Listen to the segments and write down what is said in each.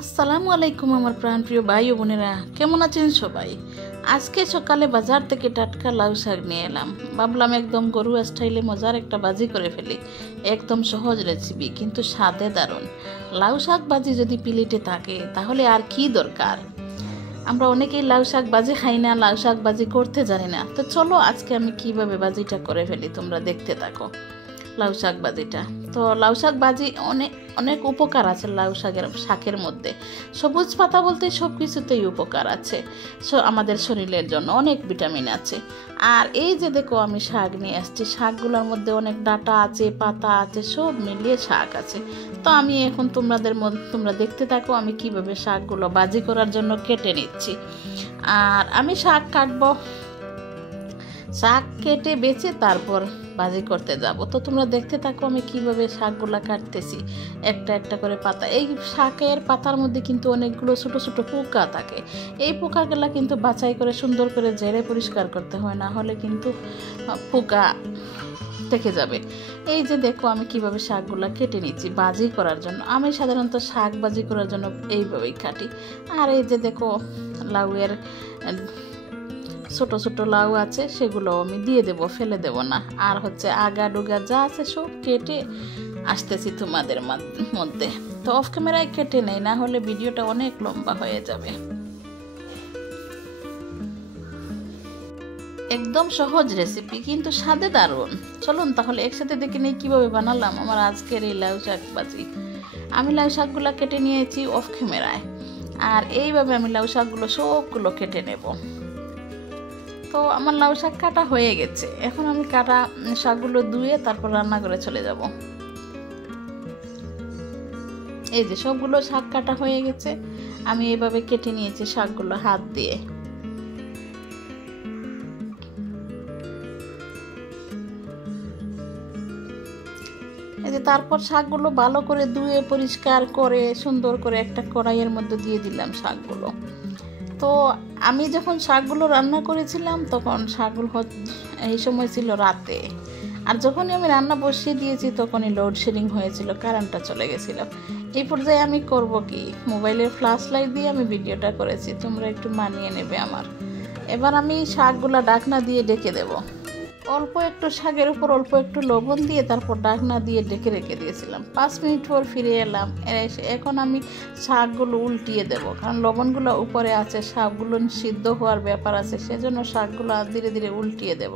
আসসালামু আলাইকুম আমার প্রাণপ্রিয় ভাই ও বোনেরা, কেমন আছেন সবাই? আজকে সকালে বাজার থেকে টাটকা লাউ শাক নিয়ে এলাম। ভাবলাম একদম গরুয়া স্টাইলে মজার একটা ভাজি করে ফেলি। একদম সহজ রেসিপি, কিন্তু স্বাদে দারুণ। লাউ শাক ভাজি যদি প্লেটে থাকে তাহলে আর কি দরকার। আমরা অনেকেই লাউ শাক ভাজি খাই না, লাউ শাক ভাজি করতে জানি না। তো চলো আজকে আমি কিভাবে ভাজিটা করে ফেলি, তোমরা দেখতে থাকো। লাউ শাক ভাজিটা, তো লাউ শাক ভাজি অনেক অনেক উপকার আছে। লাউ শাকের মধ্যে সবুজ পাতা বলতে সব কিছুতেই উপকার আছে। আমাদের শরীরের জন্য অনেক ভিটামিন আছে। আর এই যে দেখো আমি শাক নিয়ে আসছি, শাকগুলোর মধ্যে অনেক ডাঁটা আছে, পাতা আছে, সব মিলিয়ে শাক আছে। তো আমি এখন তোমরা দেখতে থাকো আমি কিভাবে শাকগুলো ভাজি করার জন্য কেটে নিচ্ছি। আর আমি শাক কাটবো, শাক কেটে বেছে তারপর ভাজি করতে যাব। তো তোমরা দেখতে থাকো আমি কিভাবে শাকগুলা কাটতেছি একটা একটা করে পাতা। এই শাকের পাতার মধ্যে কিন্তু অনেকগুলো ছোট ছোট পোকা থাকে। এই পোকাগুলা কিন্তু বাছাই করে সুন্দর করে ঝেড়ে পরিষ্কার করতে হয়, না হলে কিন্তু পোকা থেকে যাবে। এই যে দেখো আমি কিভাবে শাকগুলা কেটে নিচ্ছি ভাজি করার জন্য। আমি সাধারণত শাক ভাজি করার জন্য এইভাবেই কাটি। আর এই যে দেখো লাউয়ের ছোট ছোট লাউ আছে, সেগুলো আমি দিয়ে দেব, ফেলে দেব না। আর আগা ডুগা যা আছে সব কেটে আসতেছি তোমাদের মধ্যে। তো অফ ক্যামেরায় কেটে নেই, না হলে ভিডিওটা অনেক লম্বা হয়ে যাবে। একদম সহজ রেসিপি, কিন্তু স্বাদে দারুণ। চলুন তাহলে একসাথে দেখে নেই কিভাবে বানালাম আমার আজকের এই লাউ শাক ভাজি। আমি লাউ শাকগুলো কেটে নিয়েছি অফ ক্যামেরায়। আর এইভাবে আমি লাউ শাকগুলো সবগুলো কেটে নেব। তো আমার লাউ শাক কাটা হয়ে গেছে। এখন আমি কাটা শাকগুলো ধুয়ে তারপর রান্না করে চলে যাব। এই যে সবগুলো শাক কাটা হয়ে গেছে, আমি এইভাবে কেটে নিয়েছি শাকগুলো হাত দিয়ে। এই যে তারপর শাকগুলো ভালো করে ধুয়ে পরিষ্কার করে সুন্দর করে একটা কড়াইয়ের মধ্যে দিয়ে দিলাম শাকগুলো। তো আমি যখন শাকগুলো রান্না করেছিলাম তখন শাকগুলো এই সময় ছিল রাতে। আর যখনই আমি রান্না বসিয়ে দিয়েছি তখনই লোডশেডিং হয়েছিল, কারেন্টটা চলে গেছিল। এই পর্যায়ে আমি করব কি, মোবাইলের ফ্ল্যাশ লাইট দিয়ে আমি ভিডিওটা করেছি, তোমরা একটু মানিয়ে নেবে আমার। এবার আমি শাকগুলো ঢাকনা দিয়ে ঢেকে দেব। অল্প একটু শাকের উপর অল্প একটু লবণ দিয়ে তারপর ঢাকনা দিয়ে ঢেকে রেখে দিয়েছিলাম। 5 মিনিট পর ফিরে এলাম। এখন আমি শাকগুলো উল্টিয়ে দেব, কারণ লবণগুলো উপরে আছে, শাকগুলো সিদ্ধ হওয়ার ব্যাপার আছে, সেজন্য শাকগুলো ধীরে ধীরে উল্টিয়ে দেব।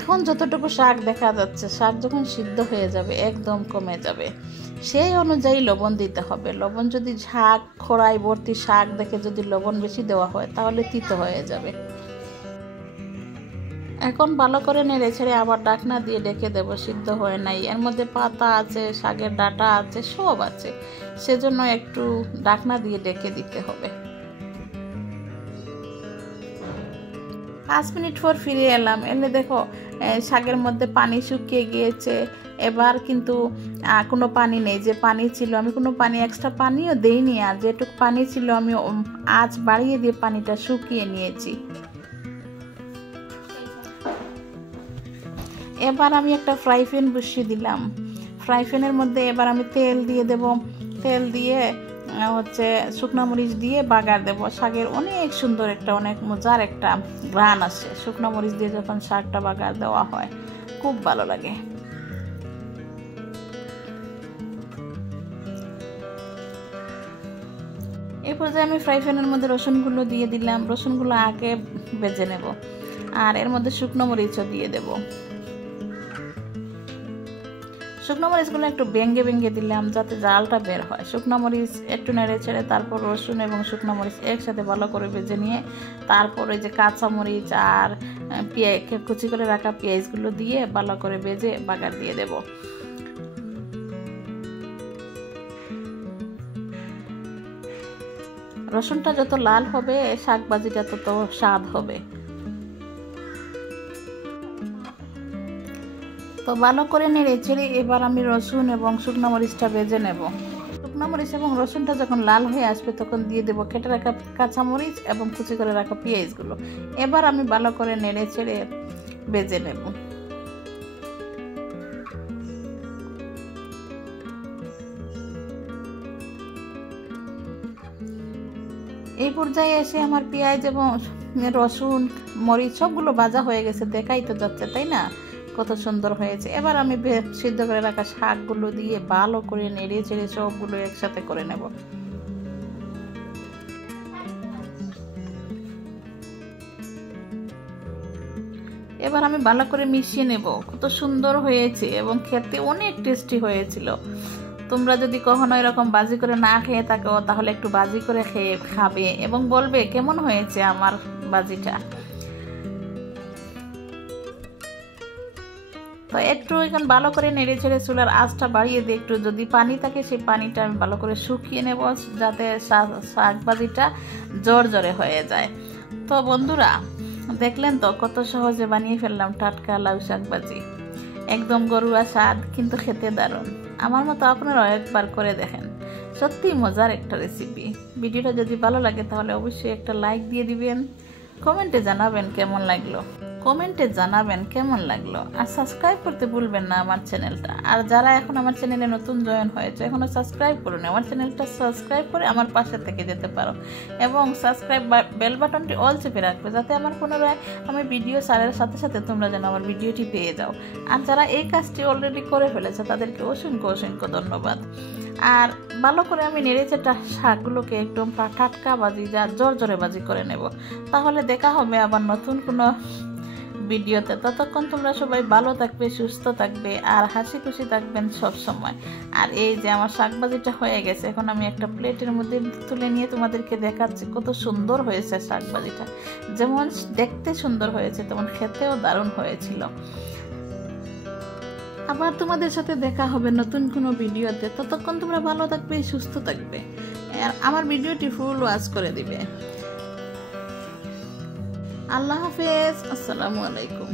এখন যতটুকু শাক দেখা যাচ্ছে, শাক যখন সিদ্ধ হয়ে যাবে একদম কমে যাবে, সেই অনুযায়ী লবণ দিতে হবে। লবণ যদি শাক খড়াই ভর্তি শাক দেখে যদি লবণ বেশি দেওয়া হয় তাহলে তিতো হয়ে যাবে। এখন ভালো করে নেড়ে ছেড়ে আবার ঢাকনা দিয়ে ঢেকে দেব। সিদ্ধ হয় নাই, এর মধ্যে পাতা আছে, শাকের ডাঁটা আছে, সব আছে, সেজন্য একটু ঢাকনা দিয়ে ঢেকে দিতে হবে। 5 মিনিট পর ফিরে এলাম। এলে দেখো শাকের মধ্যে পানি শুকিয়ে গিয়েছে। এবার কিন্তু কোনো পানি নেই। যে পানি ছিল, আমি কোনো পানি এক্সট্রা পানিও দেইনি। আর যেটুকু পানি ছিল আমি আঁচ বাড়িয়ে দিয়ে পানিটা শুকিয়ে নিয়েছি। এবার আমি একটা ফ্রাই প্যান বসিয়ে দিলাম। ফ্রাই প্যানের মধ্যে এবার আমি তেল দিয়ে দেব। তেল দিয়ে শুকনো মরিচ দিয়ে বাগার দেব। শাকের অনেক সুন্দর একটা, অনেক মজার একটা ঘ্রাণ আসে শুকনো মরিচ দিয়ে যখন শাকটা বাগার দেওয়া হয়, খুব ভালো লাগে। এই পর্যায়ে আমি ফ্রাই প্যানের মধ্যে রসুনগুলো দিয়ে দিলাম। রসুনগুলো আগে ভেজে নেব। আর এর মধ্যে শুকনো মরিচও দিয়ে দেব। শুকনো মরিচগুলো একটু ভেঙে ভেঙে দিলাম যাতে জালটা বের হয়। শুকনো মরিচ একটু নেড়ে ছেড়ে তারপর রসুন এবং শুকনো মরিচ একসাথে ভালো করে ভেজে নিয়ে তারপর ওই যে কাঁচা মরিচ আর কুচি করে রাখা পেঁয়াজগুলো দিয়ে ভালো করে ভেজে বাগার দিয়ে দেব। রসুনটা যত লাল হবে শাক ভাজিটা তত স্বাদ হবে। তো ভালো করে নেড়ে ছেড়ে এবার আমি রসুন এবং শুকনো মরিচটা ভেজে নেব। শুকনো মরিচ এবং রসুনটা যখন লাল হয়ে আসবে তখন দিয়ে দেবো কেটে রাখা কাঁচা মরিচ এবং কুচি করে রাখা পেঁয়াজগুলো। এবার আমি ভালো করে নেড়ে ছেড়ে ভেজে নেব। এই পর্যায়ে এসে আমার পেঁয়াজ এবং রসুন মরিচ সবগুলো ভাজা হয়ে গেছে, দেখাই তো যাচ্ছে তাই না কত সুন্দর হয়েছে। এবার আমি সিদ্ধ করে রাখা শাকগুলো দিয়ে ভালো করে নেড়ে চেড়ে সবগুলো একসাথে করে নেব। এবার আমি ভালো করে মিশিয়ে নেব। কত সুন্দর হয়েছে এবং খেতে অনেক টেস্টি হয়েছিল। তোমরা যদি কখনো এরকম বাজি করে না খেয়ে থাকো তাহলে একটু বাজি করে খাবে এবং বলবে কেমন হয়েছে আমার বাজিটা। তো একটু এখন ভালো করে নেড়ে ছেড়ে চুলার আঁচটা বাড়িয়ে দিয়ে একটু যদি পানি থাকে সেই পানিটা আমি ভালো করে শুকিয়ে নেব, যাতে শাক ভাজিটা জড়জড়ে হয়ে যায়। তো বন্ধুরা দেখলেন তো কত সহজে বানিয়ে ফেললাম টাটকা লাউ শাক ভাজি, একদম ঘরোয়া স্বাদ কিন্তু খেতে দারুণ। আমার মতো আপনারাও একবার করে দেখেন, সত্যি মজার একটা রেসিপি। ভিডিওটা যদি ভালো লাগে তাহলে অবশ্যই একটা লাইক দিয়ে দিবেন, কমেন্টে জানাবেন কেমন লাগলো আর সাবস্ক্রাইব করতে ভুলবেন না আমার চ্যানেলটা। আর যারা এখন আমার চ্যানেলে নতুন জয়েন হয়েছে এখনো সাবস্ক্রাইব করুন, আমার চ্যানেলটা সাবস্ক্রাইব করে আমার পাশে থেকে যেতে পারো এবং সাবস্ক্রাইব বেল বাটনটি অল চেপে রাখবে, যাতে আমার পুনরায় আমি ভিডিও ছাড়ার সাথে সাথে তোমরা যেন আমার ভিডিওটি পেয়ে যাও। আর যারা এই কাজটি অলরেডি করে ফেলেছে তাদেরকে অসংখ্য ধন্যবাদ। আর ভালো করে আমি নেড়েছে শাকগুলোকে একদম টাটকা ভাজি যা জড়জড়ে ভাজি করে নেব। তাহলে দেখা হবে আবার নতুন কোনো ভিডিওতে। ততক্ষণ তোমরা সবাই ভালো থাকবে, সুস্থ থাকবে আর হাসি খুশি থাকবেন সব সময়। আর এই যে আমার শাক ভাজিটা হয়ে গেছে, এখন আমি একটা প্লেটের মধ্যে তুলে নিয়ে তোমাদেরকে দেখাচ্ছি কত সুন্দর হয়েছে শাক ভাজিটা। যেমন দেখতে সুন্দর হয়েছে তেমন খেতেও দারুণ হয়েছিল। আবার তোমাদের সাথে দেখা হবে নতুন কোনো ভিডিওতে। ততক্ষণ তোমরা ভালো থাকবে, সুস্থ থাকবে আর আমার ভিডিওটি ফুল ওয়াচ করে দিবে। আল্লাহ হাফেজ, আসসালামু আলাইকুম।